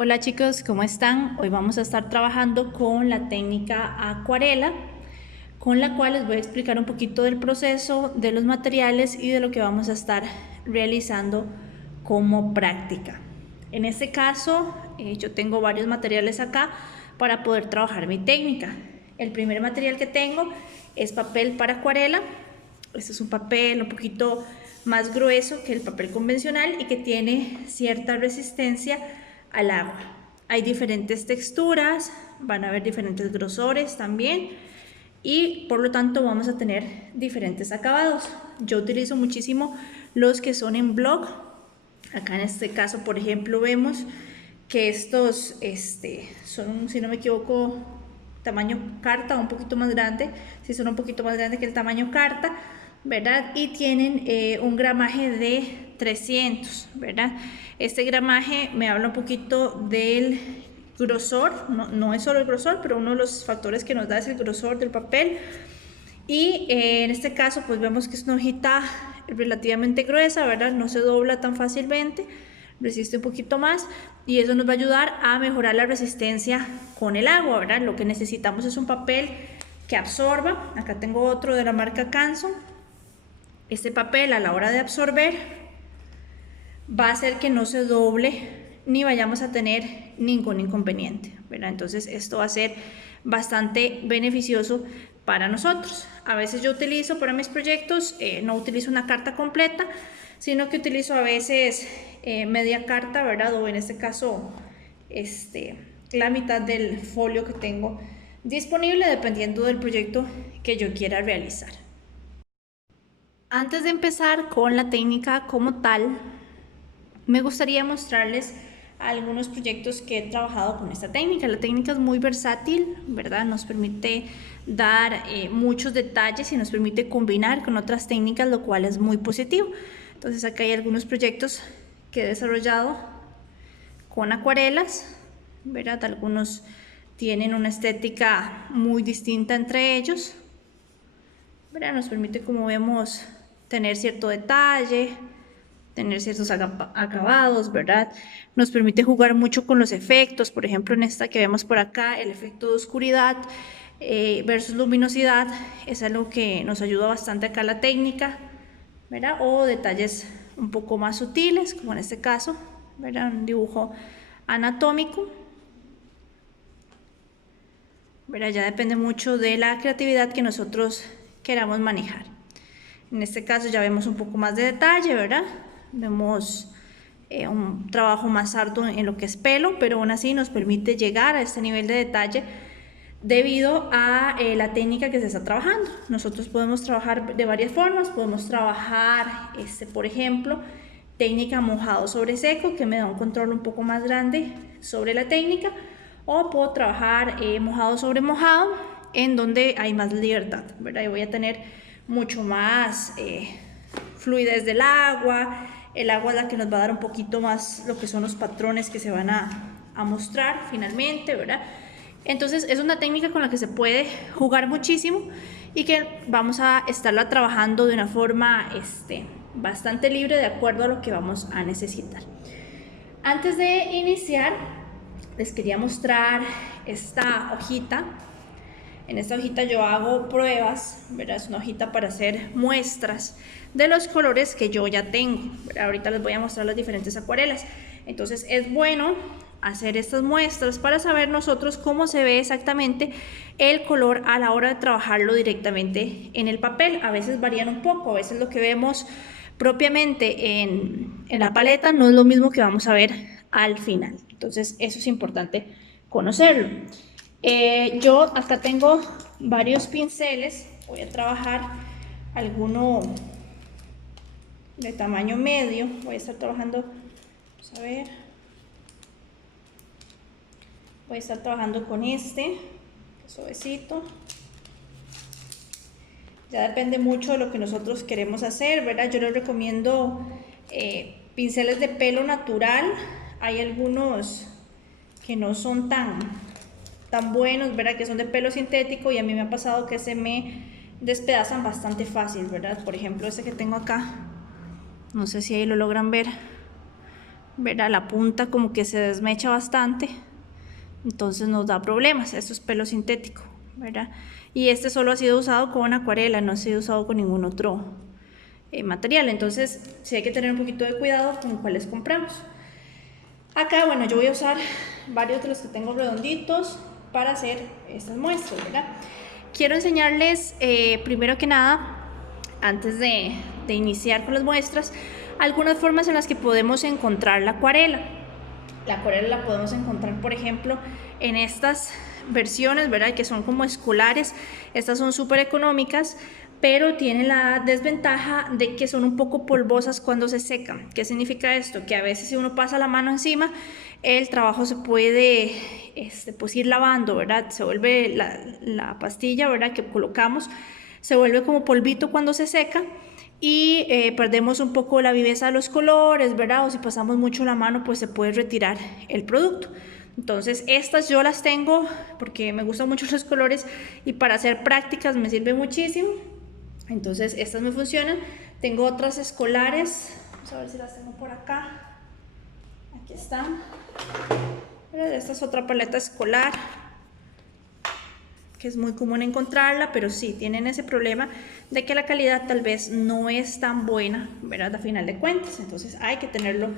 Hola chicos, ¿cómo están? Hoy vamos a estar trabajando con la técnica acuarela, con la cual les voy a explicar un poquito del proceso, de los materiales y de lo que vamos a estar realizando como práctica. En este caso, yo tengo varios materiales acá para poder trabajar mi técnica. El primer material que tengo es papel para acuarela. Este es un papel un poquito más grueso que el papel convencional y que tiene cierta resistencia al agua. Hay diferentes texturas, van a haber diferentes grosores también y por lo tanto vamos a tener diferentes acabados. Yo utilizo muchísimo los que son en bloc. Acá en este caso, por ejemplo, vemos que estos son, si no me equivoco, tamaño carta, un poquito más grande, si son un poquito más grande que el tamaño carta, ¿verdad? Y tienen un gramaje de 300, ¿verdad? Este gramaje me habla un poquito del grosor, no es solo el grosor, pero uno de los factores que nos da es el grosor del papel. Y en este caso pues vemos que es una hojita relativamente gruesa, ¿verdad? No se dobla tan fácilmente, resiste un poquito más y eso nos va a ayudar a mejorar la resistencia con el agua, ¿verdad? Lo que necesitamos es un papel que absorba. Acá tengo otro de la marca Canson. Este papel a la hora de absorber va a hacer que no se doble ni vayamos a tener ningún inconveniente, ¿verdad? Entonces esto va a ser bastante beneficioso para nosotros. A veces yo utilizo para mis proyectos, no utilizo una carta completa, sino que utilizo a veces media carta, ¿verdad? O en este caso, la mitad del folio que tengo disponible dependiendo del proyecto que yo quiera realizar. Antes de empezar con la técnica como tal, me gustaría mostrarles algunos proyectos que he trabajado con esta técnica. La técnica es muy versátil, ¿verdad? Nos permite dar muchos detalles y nos permite combinar con otras técnicas, lo cual es muy positivo. Entonces acá hay algunos proyectos que he desarrollado con acuarelas, ¿verdad? Algunos tienen una estética muy distinta entre ellos, ¿verdad? Nos permite, como vemos, tener cierto detalle, tener ciertos acabados, ¿verdad? Nos permite jugar mucho con los efectos, por ejemplo en esta que vemos por acá, el efecto de oscuridad versus luminosidad, es algo que nos ayuda bastante acá la técnica, ¿verdad? O detalles un poco más sutiles, como en este caso, ¿verdad? Un dibujo anatómico, ¿verdad? Ya depende mucho de la creatividad que nosotros queramos manejar. En este caso ya vemos un poco más de detalle, ¿verdad? Vemos un trabajo más arduo en lo que es pelo, pero aún así nos permite llegar a este nivel de detalle debido a la técnica que se está trabajando. Nosotros podemos trabajar de varias formas, podemos trabajar, por ejemplo, técnica mojado sobre seco, que me da un control un poco más grande sobre la técnica, o puedo trabajar mojado sobre mojado, en donde hay más libertad, ¿verdad? Y voy a tener mucho más fluidez del agua. El agua es la que nos va a dar un poquito más lo que son los patrones que se van a mostrar finalmente, ¿verdad? Entonces es una técnica con la que se puede jugar muchísimo y que vamos a estarla trabajando de una forma bastante libre de acuerdo a lo que vamos a necesitar. Antes de iniciar, les quería mostrar esta hojita. En esta hojita yo hago pruebas, ¿verdad? Es una hojita para hacer muestras de los colores que yo ya tengo, ¿verdad? Ahorita les voy a mostrar las diferentes acuarelas. Entonces es bueno hacer estas muestras para saber nosotros cómo se ve exactamente el color a la hora de trabajarlo directamente en el papel. A veces varían un poco, a veces lo que vemos propiamente en la paleta no es lo mismo que vamos a ver al final. Entonces eso es importante conocerlo. Yo acá tengo varios pinceles, voy a trabajar alguno de tamaño medio, voy a estar trabajando, vamos a ver, voy a estar trabajando con suavecito. Ya depende mucho de lo que nosotros queremos hacer, ¿verdad? Yo les recomiendo pinceles de pelo natural, hay algunos que no son tan buenos, ¿verdad? Que son de pelo sintético y a mí me ha pasado que se me despedazan bastante fácil, ¿verdad? Por ejemplo, este que tengo acá, no sé si ahí lo logran ver, ¿verdad? La punta como que se desmecha bastante, entonces nos da problemas. Esto es pelo sintético, ¿verdad? Y este solo ha sido usado con acuarela, no ha sido usado con ningún otro material, entonces sí hay que tener un poquito de cuidado con cuáles compramos. Acá, bueno, yo voy a usar varios de los que tengo redonditos para hacer estas muestras, ¿verdad? Quiero enseñarles, primero que nada, antes de iniciar con las muestras, algunas formas en las que podemos encontrar la acuarela. La acuarela la podemos encontrar, por ejemplo, en estas versiones, ¿verdad? Que son como escolares. Estas son súper económicas, pero tienen la desventaja de que son un poco polvosas cuando se secan. ¿Qué significa esto? Que a veces si uno pasa la mano encima, el trabajo se puede pues ir lavando, ¿verdad? Se vuelve la pastilla, ¿verdad? Que colocamos, se vuelve como polvito cuando se seca y perdemos un poco la viveza de los colores, ¿verdad? O si pasamos mucho la mano, pues se puede retirar el producto. Entonces estas yo las tengo porque me gustan mucho los colores y para hacer prácticas me sirve muchísimo. Entonces estas me funcionan. Tengo otras escolares, vamos a ver si las tengo por acá. Aquí están. Esta es otra paleta escolar que es muy común encontrarla, pero sí tienen ese problema de que la calidad tal vez no es tan buena, ¿verdad? A final de cuentas, entonces hay que tenerlo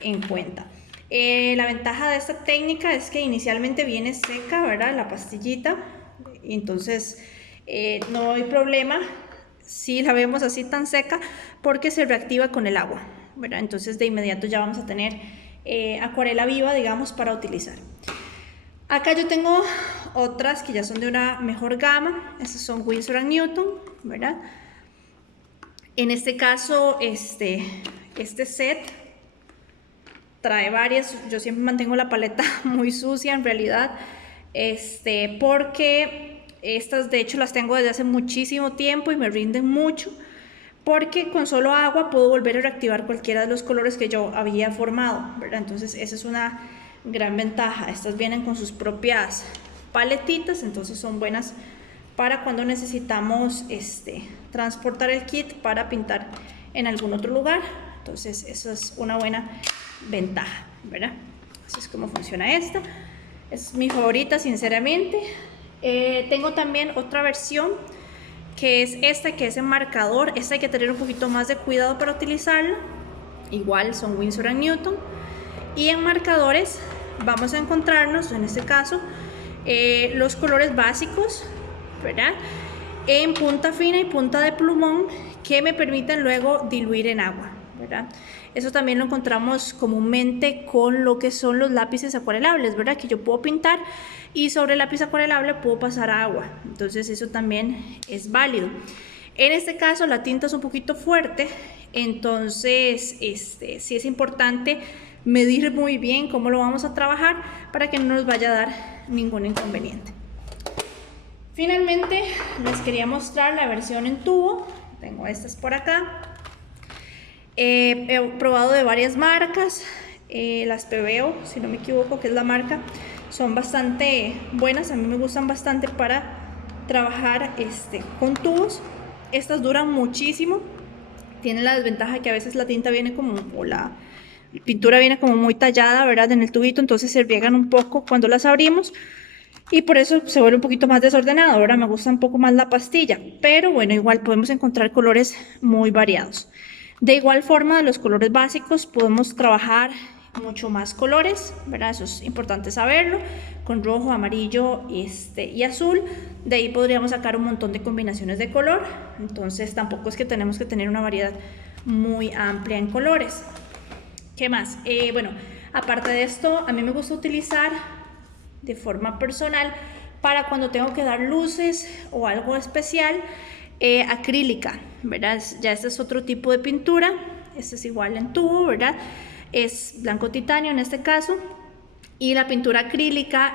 en cuenta. La ventaja de esta técnica es que inicialmente viene seca, ¿verdad? La pastillita, entonces no hay problema si la vemos así tan seca porque se reactiva con el agua, ¿verdad? Entonces de inmediato ya vamos a tener acuarela viva, digamos, para utilizar. Acá yo tengo otras que ya son de una mejor gama. Estas son Winsor & Newton, ¿verdad? En este caso, este set trae varias. Yo siempre mantengo la paleta muy sucia en realidad, porque estas de hecho las tengo desde hace muchísimo tiempo y me rinden mucho, porque con solo agua puedo volver a reactivar cualquiera de los colores que yo había formado, ¿verdad? Entonces esa es una gran ventaja. Estas vienen con sus propias paletitas, entonces son buenas para cuando necesitamos transportar el kit para pintar en algún otro lugar. Entonces eso es una buena ventaja, ¿verdad? Así es como funciona esta. Es mi favorita, sinceramente. Tengo también otra versión que es esta, que es en marcador. Esta hay que tener un poquito más de cuidado para utilizarla. Igual son Winsor & Newton. Y en marcadores vamos a encontrarnos, en este caso, los colores básicos, ¿verdad? En punta fina y punta de plumón, que me permiten luego diluir en agua, ¿verdad? Eso también lo encontramos comúnmente con lo que son los lápices acuarelables, ¿verdad? Que yo puedo pintar y sobre el lápiz acuarelable puedo pasar agua. Entonces eso también es válido. En este caso la tinta es un poquito fuerte, entonces sí es importante medir muy bien cómo lo vamos a trabajar para que no nos vaya a dar ningún inconveniente. Finalmente les quería mostrar la versión en tubo. Tengo estas por acá. He probado de varias marcas. Las Pebeo, si no me equivoco, que es la marca, son bastante buenas. A mí me gustan bastante para trabajar con tubos. Estas duran muchísimo. Tienen la desventaja que a veces la tinta viene como, o la pintura viene como muy tallada, ¿verdad? En el tubito, entonces se riegan un poco cuando las abrimos y por eso se vuelve un poquito más desordenado. Ahora me gusta un poco más la pastilla, pero bueno, igual podemos encontrar colores muy variados. De igual forma, de los colores básicos podemos trabajar mucho más colores, ¿verdad? Eso es importante saberlo, con rojo, amarillo y azul. De ahí podríamos sacar un montón de combinaciones de color, entonces tampoco es que tenemos que tener una variedad muy amplia en colores. ¿Qué más? Bueno, aparte de esto, a mí me gusta utilizar de forma personal para cuando tengo que dar luces o algo especial, acrílica, ¿verdad? Ya este es otro tipo de pintura. Este es igual en tubo, ¿verdad? Es blanco titanio en este caso. Y la pintura acrílica,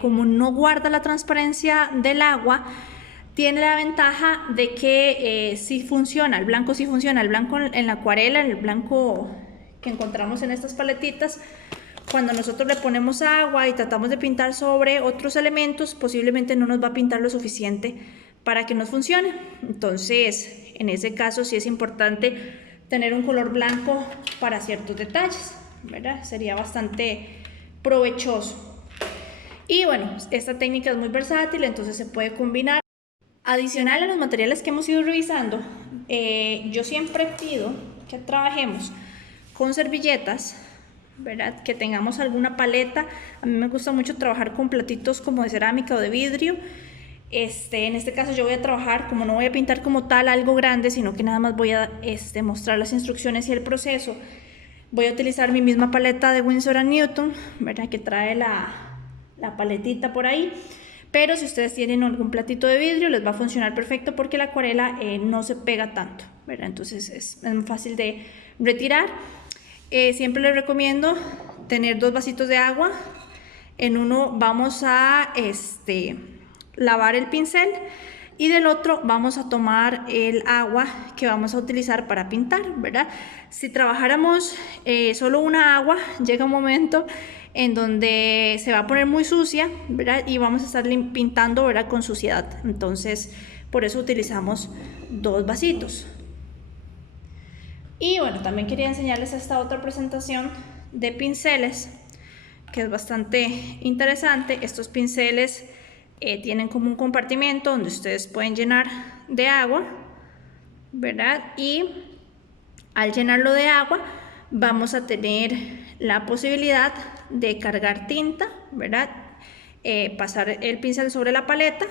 como no guarda la transparencia del agua, tiene la ventaja de que sí funciona. El blanco sí funciona. El blanco en la acuarela, el blanco que encontramos en estas paletitas, cuando nosotros le ponemos agua y tratamos de pintar sobre otros elementos, posiblemente no nos va a pintar lo suficiente para que nos funcione. Entonces, en ese caso sí es importante tener un color blanco para ciertos detalles. ¿verdad? Sería bastante provechoso. Y bueno, esta técnica es muy versátil, entonces se puede combinar. Adicional a los materiales que hemos ido revisando, yo siempre pido que trabajemos con servilletas, ¿verdad? Que tengamos alguna paleta. A mí me gusta mucho trabajar con platitos como de cerámica o de vidrio. En este caso yo voy a trabajar, como no voy a pintar como tal algo grande, sino que nada más voy a mostrar las instrucciones y el proceso. Voy a utilizar mi misma paleta de Winsor & Newton, ¿verdad? Que trae la paletita por ahí. Pero si ustedes tienen algún platito de vidrio, les va a funcionar perfecto porque la acuarela no se pega tanto, ¿verdad? Entonces es muy fácil de retirar. Siempre les recomiendo tener 2 vasitos de agua. En uno vamos a lavar el pincel y del otro vamos a tomar el agua que vamos a utilizar para pintar, ¿verdad? Si trabajáramos solo una agua, llega un momento en donde se va a poner muy sucia, ¿verdad? Y vamos a estar pintando, ¿verdad? Con suciedad. Entonces, por eso utilizamos 2 vasitos. Y bueno, también quería enseñarles esta otra presentación de pinceles, que es bastante interesante. Estos pinceles tienen como un compartimento donde ustedes pueden llenar de agua, ¿verdad? Y al llenarlo de agua, vamos a tener la posibilidad de cargar tinta, ¿verdad? Pasar el pincel sobre la paleta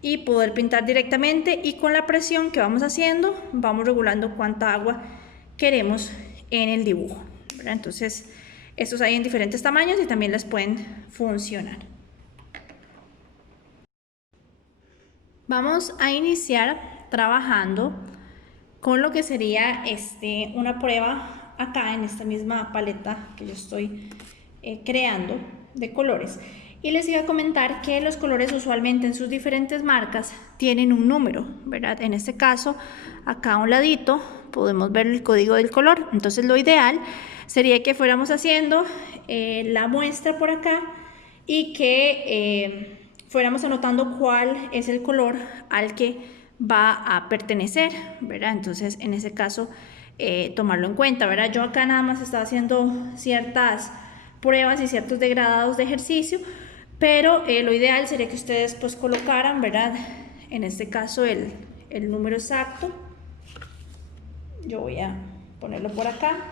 y poder pintar directamente, y con la presión que vamos haciendo vamos regulando cuánta agua queremos en el dibujo, ¿verdad? Entonces estos hay en diferentes tamaños y también les pueden funcionar. Vamos a iniciar trabajando con lo que sería una prueba acá en esta misma paleta que yo estoy creando de colores. Y les iba a comentar que los colores usualmente en sus diferentes marcas tienen un número, ¿verdad? En este caso, acá a un ladito podemos ver el código del color. Entonces lo ideal sería que fuéramos haciendo la muestra por acá y que fuéramos anotando cuál es el color al que va a pertenecer, ¿verdad? Entonces en ese caso tomarlo en cuenta, ¿verdad? Yo acá nada más estaba haciendo ciertas pruebas y ciertos degradados de ejercicio, pero lo ideal sería que ustedes pues colocaran, ¿verdad? En este caso el número exacto. Yo voy a ponerlo por acá.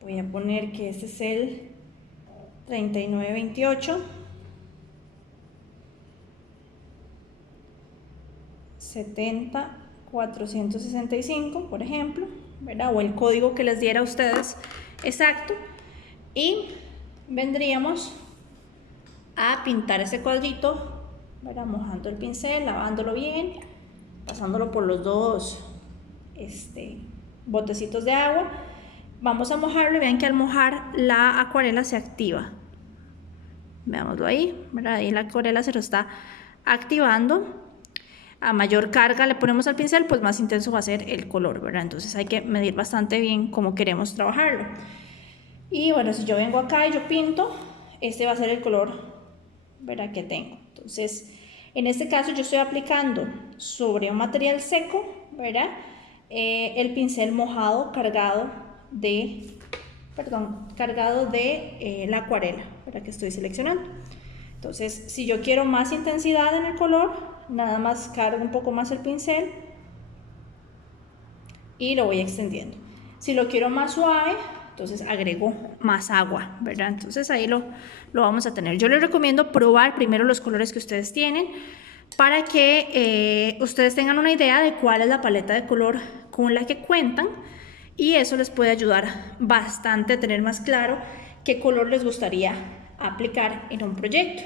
Voy a poner que este es el 3928 70 465, por ejemplo, ¿verdad? O el código que les diera a ustedes exacto, y vendríamos a pintar ese cuadrito, ¿verdad? Mojando el pincel, lavándolo bien, pasándolo por los 2 botecitos de agua. Vamos a mojarlo y vean que al mojar la acuarela se activa. Veámoslo ahí, ¿verdad? Ahí la acuarela se lo está activando. A mayor carga le ponemos al pincel, pues más intenso va a ser el color, ¿verdad? Entonces hay que medir bastante bien cómo queremos trabajarlo. Y bueno, si yo vengo acá y yo pinto, este va a ser el color, ¿verdad? Que tengo. Entonces, en este caso yo estoy aplicando sobre un material seco, ¿verdad? El pincel mojado cargado de la acuarela, ¿verdad? Que estoy seleccionando. Entonces, si yo quiero más intensidad en el color, nada más cargo un poco más el pincel y lo voy extendiendo. Si lo quiero más suave, entonces agrego más agua, ¿verdad? Entonces ahí lo vamos a tener. Yo les recomiendo probar primero los colores que ustedes tienen para que ustedes tengan una idea de cuál es la paleta de color con la que cuentan, y eso les puede ayudar bastante a tener más claro qué color les gustaría aplicar en un proyecto.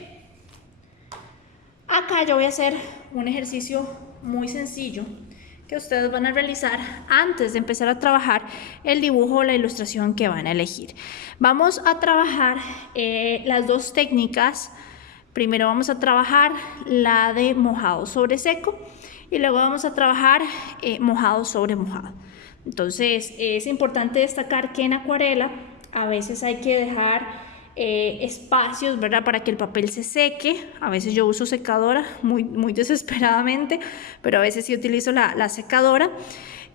Acá yo voy a hacer un ejercicio muy sencillo que ustedes van a realizar antes de empezar a trabajar el dibujo o la ilustración que van a elegir. Vamos a trabajar las 2 técnicas. Primero vamos a trabajar la de mojado sobre seco y luego vamos a trabajar mojado sobre mojado. Entonces es importante destacar que en acuarela a veces hay que dejar espacios, ¿verdad? Para que el papel se seque. A veces yo uso secadora muy desesperadamente, pero a veces sí utilizo la secadora.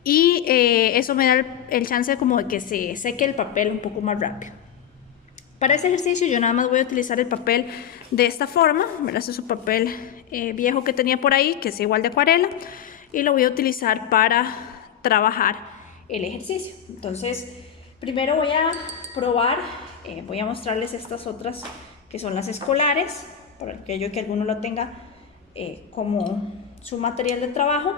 y eso me da el chance como de que se seque el papel un poco más rápido. Para ese ejercicio yo nada más voy a utilizar el papel de esta forma, ¿verdad? Este es un papel viejo que tenía por ahí, que es igual de acuarela, y lo voy a utilizar para trabajar el ejercicio. Entonces, primero voy a probar, voy a mostrarles estas otras que son las escolares, para aquello que alguno lo tenga como su material de trabajo.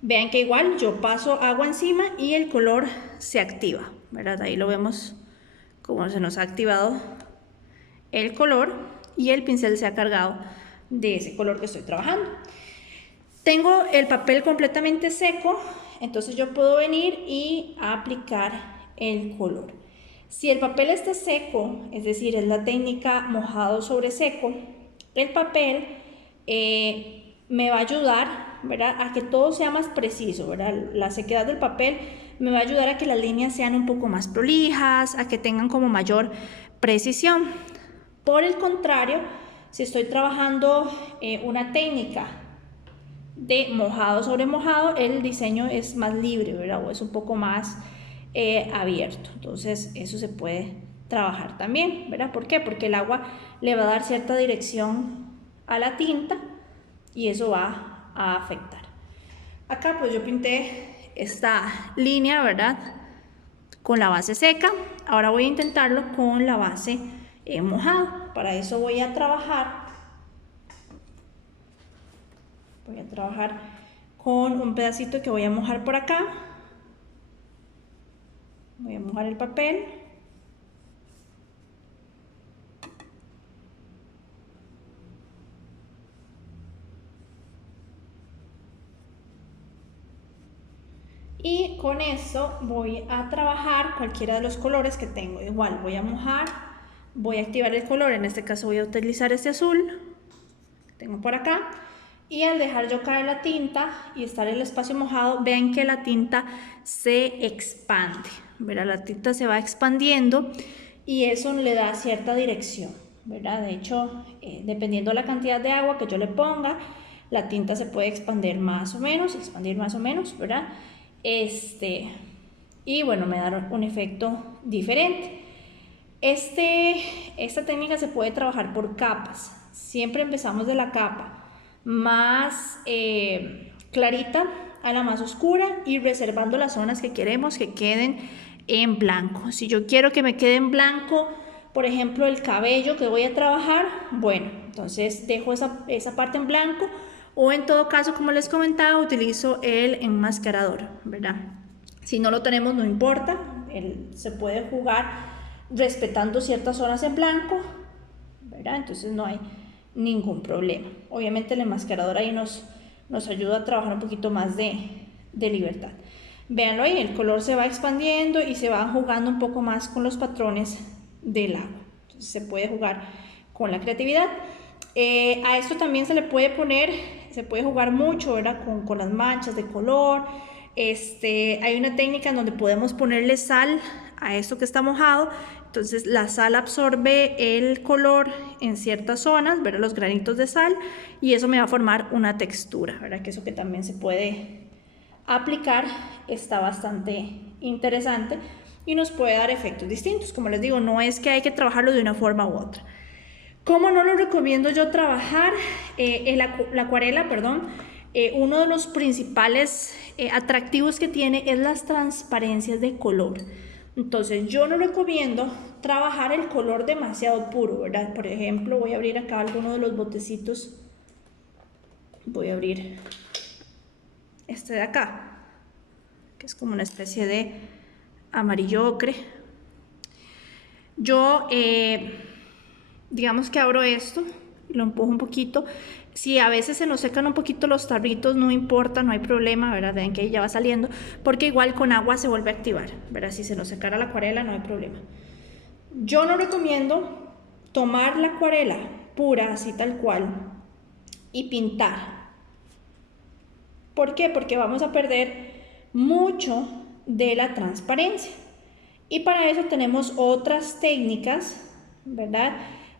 Vean que igual yo paso agua encima y el color se activa, ¿verdad? Ahí lo vemos como se nos ha activado el color y el pincel se ha cargado de ese color que estoy trabajando. Tengo el papel completamente seco, entonces yo puedo venir y aplicar el color. Si el papel está seco, es decir, es la técnica mojado sobre seco, el papel me va a ayudar, ¿verdad?, a que todo sea más preciso, ¿verdad? La sequedad del papel me va a ayudar a que las líneas sean un poco más prolijas, a que tengan como mayor precisión. Por el contrario, si estoy trabajando una técnica de mojado sobre mojado, el diseño es más libre, ¿verdad? O es un poco más abierto. Entonces eso se puede trabajar también, ¿verdad? ¿Por qué? Porque el agua le va a dar cierta dirección a la tinta y eso va a afectar. Acá pues yo pinté esta línea, ¿verdad?, con la base seca. Ahora voy a intentarlo con la base mojada. Para eso voy a trabajar con un pedacito que voy a mojar por acá. Voy a mojar el papel. Y con eso voy a trabajar cualquiera de los colores que tengo. Igual voy a mojar, voy a activar el color, en este caso voy a utilizar este azul que tengo por acá. Y al dejar yo caer la tinta y estar en el espacio mojado, vean que la tinta se expande, ¿verdad? La tinta se va expandiendo y eso le da cierta dirección, ¿verdad? De hecho, dependiendo de la cantidad de agua que yo le ponga, la tinta se puede expandir más o menos, ¿verdad? Y bueno, me da un efecto diferente. Esta técnica se puede trabajar por capas. Siempre empezamos de la capa más clarita a la más oscura y reservando las zonas que queremos que queden en blanco. Si yo quiero que me quede en blanco, por ejemplo, el cabello que voy a trabajar, bueno, entonces dejo esa parte en blanco, o en todo caso, como les comentaba, utilizo el enmascarador, ¿verdad? Si no lo tenemos, no importa, se puede jugar respetando ciertas zonas en blanco, ¿verdad? Entonces no hay ningún problema. Obviamente el enmascarador ahí nos ayuda a trabajar un poquito más de libertad. Véanlo ahí, el color se va expandiendo y se va jugando un poco más con los patrones del agua. Entonces se puede jugar con la creatividad. A esto también se le puede poner, se puede jugar mucho, ¿verdad?, con las manchas de color. Hay una técnica en donde podemos ponerle sal a esto que está mojado. Entonces la sal absorbe el color en ciertas zonas, ¿verdad?, los granitos de sal, y eso me va a formar una textura, ¿verdad?, que eso que también se puede aplicar, está bastante interesante y nos puede dar efectos distintos. Como les digo, no es que hay que trabajarlo de una forma u otra. ¿Cómo no lo recomiendo yo trabajar la acuarela? Uno de los principales atractivos que tiene es las transparencias de color. Entonces yo no recomiendo trabajar el color demasiado puro, ¿verdad? Por ejemplo, voy a abrir acá alguno de los botecitos. Voy a abrir este de acá, que es como una especie de amarillo ocre. Yo, digamos que abro esto y lo empujo un poquito. Si a veces se nos secan un poquito los tarritos, no importa, no hay problema, ¿verdad? Ven que ahí ya va saliendo, porque igual con agua se vuelve a activar, ¿verdad? Si se nos secara la acuarela, no hay problema. Yo no recomiendo tomar la acuarela pura, así tal cual, y pintar. ¿Por qué? Porque vamos a perder mucho de la transparencia. Y para eso tenemos otras técnicas, ¿verdad?,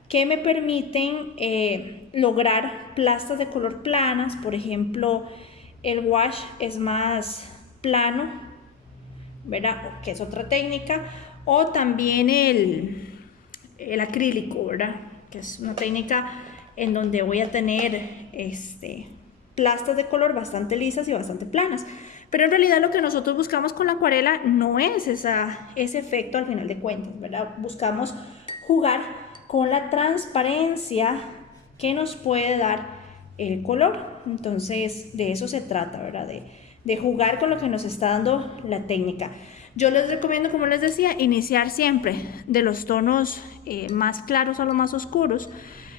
que me permiten lograr plastas de color planas. Por ejemplo, el wash es más plano, ¿verdad? Que es otra técnica, o también el acrílico, ¿verdad? Que es una técnica en donde voy a tener plastas de color bastante lisas y bastante planas. Pero en realidad lo que nosotros buscamos con la acuarela no es ese efecto al final de cuentas, ¿verdad? Buscamos jugar con la transparencia que nos puede dar el color. Entonces de eso se trata, ¿verdad? De jugar con lo que nos está dando la técnica. Yo les recomiendo, como les decía, iniciar siempre de los tonos más claros a los más oscuros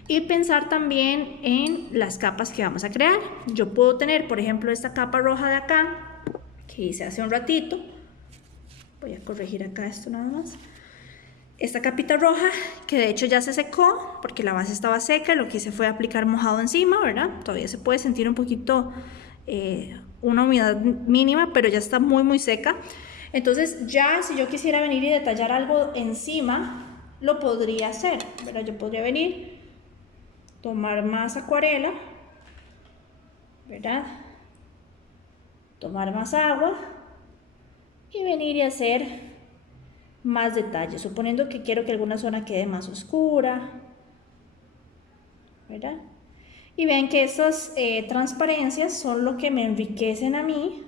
y pensar también en las capas que vamos a crear. Yo puedo tener, por ejemplo, esta capa roja de acá, que hice hace un ratito. Voy a corregir acá esto nada más. Esta capita roja, que de hecho ya se secó, porque la base estaba seca, lo que hice fue aplicar mojado encima, ¿verdad? Todavía se puede sentir un poquito, una humedad mínima, pero ya está muy, muy seca. Entonces ya si yo quisiera venir y detallar algo encima, lo podría hacer, ¿verdad? Yo podría venir, tomar más acuarela, ¿verdad? Tomar más agua y venir y hacer más detalles, suponiendo que quiero que alguna zona quede más oscura, ¿verdad? Y ven que estas transparencias son lo que me enriquecen a mí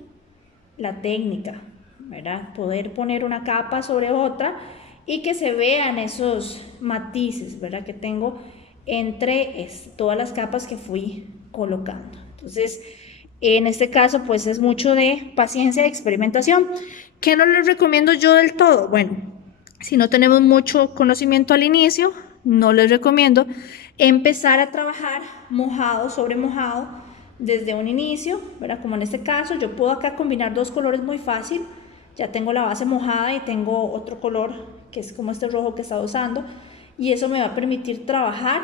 la técnica, ¿verdad? Poder poner una capa sobre otra y que se vean esos matices, ¿verdad? Que tengo entre todas las capas que fui colocando. Entonces, en este caso, pues es mucho de paciencia y experimentación. ¿Qué no les recomiendo yo del todo? Bueno, si no tenemos mucho conocimiento al inicio, no les recomiendo empezar a trabajar mojado sobre mojado desde un inicio, ¿verdad? Como en este caso, yo puedo acá combinar dos colores muy fácil. Ya tengo la base mojada y tengo otro color que es como este rojo que he estado usando, y eso me va a permitir trabajar.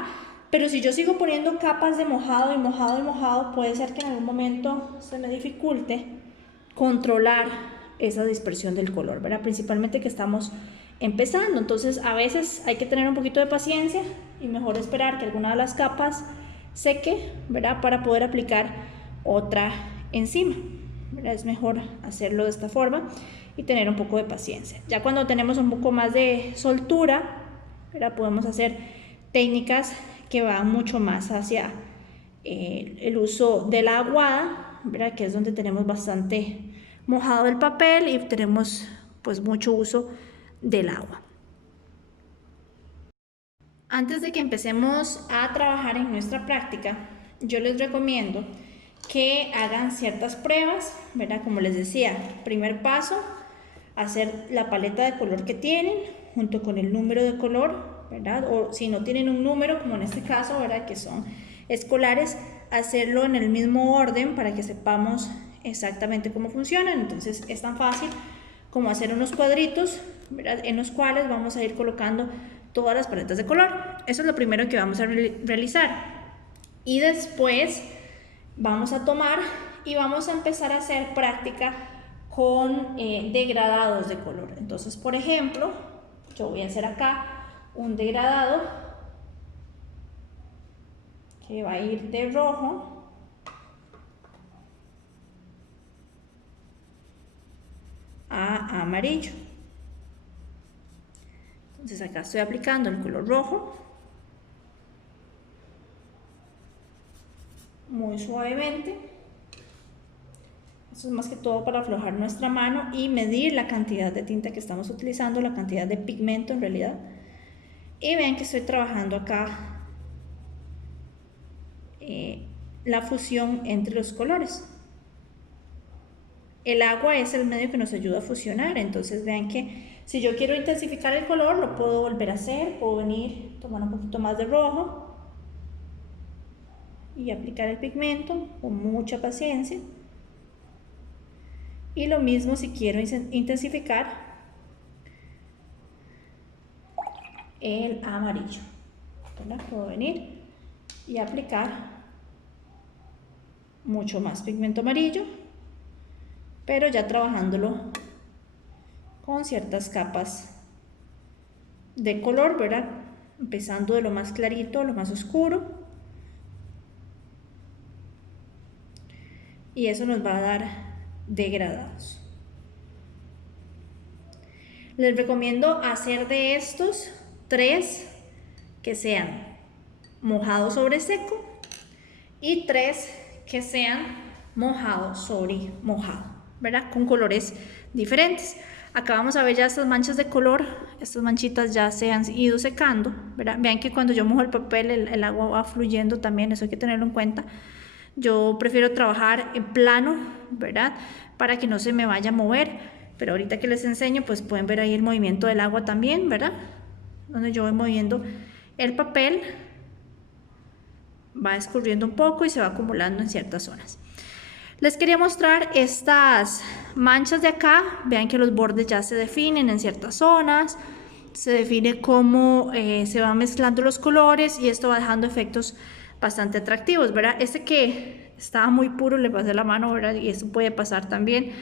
Pero si yo sigo poniendo capas de mojado y mojado y mojado, puede ser que en algún momento se me dificulte controlar esa dispersión del color, ¿verdad? Principalmente que estamos empezando. Entonces a veces hay que tener un poquito de paciencia y mejor esperar que alguna de las capas seque, ¿verdad? Para poder aplicar otra encima, ¿verdad? Es mejor hacerlo de esta forma y tener un poco de paciencia. Ya cuando tenemos un poco más de soltura, ¿verdad? Podemos hacer técnicas que van mucho más hacia el uso de la aguada, ¿verdad? Que es donde tenemos bastante mojado el papel y tenemos pues mucho uso del agua. Antes de que empecemos a trabajar en nuestra práctica, yo les recomiendo que hagan ciertas pruebas, ¿verdad? Como les decía, primer paso, hacer la paleta de color que tienen junto con el número de color, ¿verdad? O si no tienen un número, como en este caso, ¿verdad? Que son escolares, hacerlo en el mismo orden para que sepamos exactamente cómo funcionan. Entonces es tan fácil como hacer unos cuadritos, ¿verdad? En los cuales vamos a ir colocando todas las paletas de color. Eso es lo primero que vamos a realizar. Y después vamos a tomar y vamos a empezar a hacer práctica con degradados de color. Entonces, por ejemplo, yo voy a hacer acá un degradado que va a ir de rojo a amarillo. Entonces acá estoy aplicando el color rojo muy suavemente. Eso es más que todo para aflojar nuestra mano y medir la cantidad de tinta que estamos utilizando, la cantidad de pigmento en realidad. Y vean que estoy trabajando acá la fusión entre los colores. El agua es el medio que nos ayuda a fusionar, entonces vean que si yo quiero intensificar el color lo puedo volver a hacer, puedo venir, tomar un poquito más de rojo y aplicar el pigmento con mucha paciencia. Y lo mismo si quiero intensificar el amarillo, ¿verdad? Puedo venir y aplicar mucho más pigmento amarillo, pero ya trabajándolo con ciertas capas de color, ¿verdad? Empezando de lo más clarito a lo más oscuro. Y eso nos va a dar degradados. Les recomiendo hacer de estos 3 que sean mojado sobre seco y 3 que sean mojado sobre mojado, ¿verdad? Con colores diferentes. Acá vamos a ver ya estas manchas de color, estas manchitas ya se han ido secando, ¿verdad? Vean que cuando yo mojo el papel el agua va fluyendo también, eso hay que tenerlo en cuenta. Yo prefiero trabajar en plano, ¿verdad? Para que no se me vaya a mover, pero ahorita que les enseño pues pueden ver ahí el movimiento del agua también, ¿verdad? Donde yo voy moviendo el papel, va escurriendo un poco y se va acumulando en ciertas zonas. Les quería mostrar estas manchas de acá. Vean que los bordes ya se definen en ciertas zonas. Se define cómo se van mezclando los colores y esto va dejando efectos bastante atractivos, ¿verdad? Este que estaba muy puro le pasé la mano, ¿verdad? Y eso puede pasar también.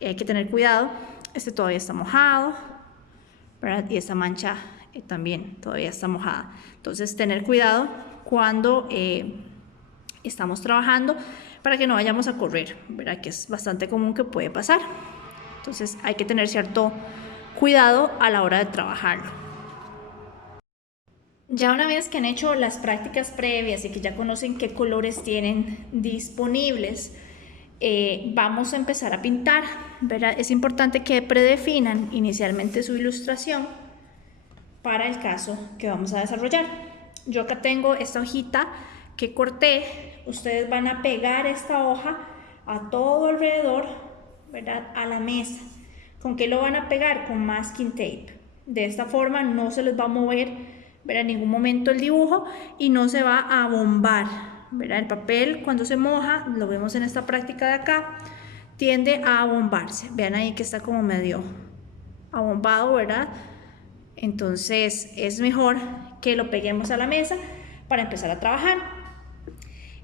Hay que tener cuidado. Este todavía está mojado, ¿verdad? Y esta mancha también todavía está mojada. Entonces tener cuidado cuando estamos trabajando para que no vayamos a correr, ¿verdad? Que es bastante común que puede pasar. Entonces hay que tener cierto cuidado a la hora de trabajarlo. Ya una vez que han hecho las prácticas previas y que ya conocen qué colores tienen disponibles, vamos a empezar a pintar, ¿verdad? Es importante que predefinan inicialmente su ilustración para el caso que vamos a desarrollar. Yo acá tengo esta hojita que corté. Ustedes van a pegar esta hoja a todo alrededor, ¿verdad? A la mesa. ¿Con qué lo van a pegar? Con masking tape. De esta forma no se les va a mover, ¿verdad? En ningún momento el dibujo y no se va a bombar, ¿verdad? El papel cuando se moja, lo vemos en esta práctica de acá, tiende a bombarse. Vean ahí que está como medio abombado, ¿verdad? Entonces es mejor que lo peguemos a la mesa para empezar a trabajar.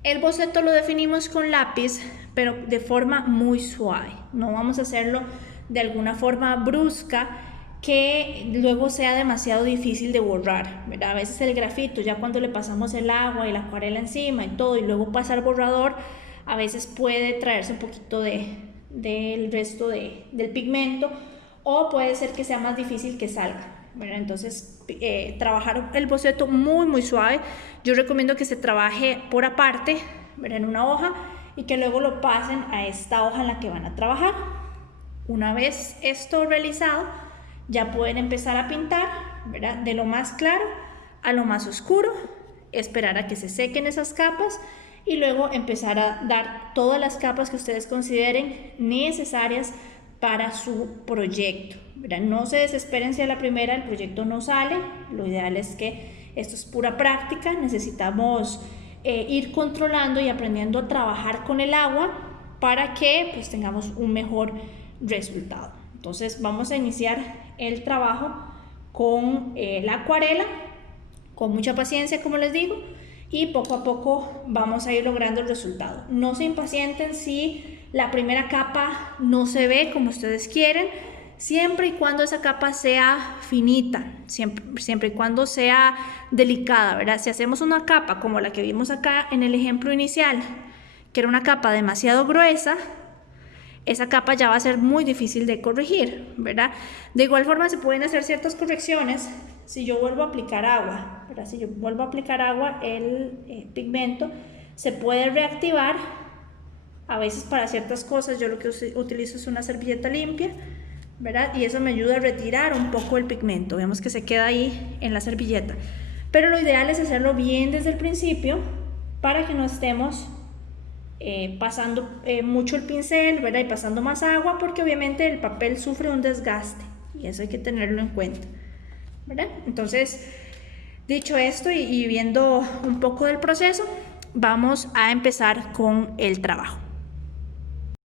El boceto lo definimos con lápiz, pero de forma muy suave. No vamos a hacerlo de alguna forma brusca que luego sea demasiado difícil de borrar, ¿verdad? A veces el grafito, ya cuando le pasamos el agua y la acuarela encima y todo, y luego pasa el borrador, a veces puede traerse un poquito del resto del pigmento, o puede ser que sea más difícil que salga, ¿verdad? Entonces trabajar el boceto muy suave. Yo recomiendo que se trabaje por aparte, ¿verdad? En una hoja, y que luego lo pasen a esta hoja en la que van a trabajar. Una vez esto realizado, ya pueden empezar a pintar, ¿verdad? De lo más claro a lo más oscuro, esperar a que se sequen esas capas y luego empezar a dar todas las capas que ustedes consideren necesarias para su proyecto, ¿verdad? No se desesperen si a la primera el proyecto no sale. Lo ideal es que esto es pura práctica. Necesitamos ir controlando y aprendiendo a trabajar con el agua para que pues tengamos un mejor resultado. Entonces vamos a iniciar el trabajo con la acuarela, con mucha paciencia, como les digo, y poco a poco vamos a ir logrando el resultado. No se impacienten si la primera capa no se ve como ustedes quieren, siempre y cuando esa capa sea finita, siempre y cuando sea delicada, ¿verdad? Si hacemos una capa como la que vimos acá en el ejemplo inicial, que era una capa demasiado gruesa, esa capa ya va a ser muy difícil de corregir, ¿verdad? De igual forma se pueden hacer ciertas correcciones si yo vuelvo a aplicar agua, ¿verdad? Si yo vuelvo a aplicar agua, el pigmento se puede reactivar. A veces para ciertas cosas yo lo que utilizo es una servilleta limpia, ¿verdad? Y eso me ayuda a retirar un poco el pigmento. Vemos que se queda ahí en la servilleta. Pero lo ideal es hacerlo bien desde el principio para que no estemos pasando mucho el pincel, ¿verdad? Y pasando más agua, porque obviamente el papel sufre un desgaste y eso hay que tenerlo en cuenta, ¿verdad? Entonces, dicho esto y viendo un poco del proceso, vamos a empezar con el trabajo.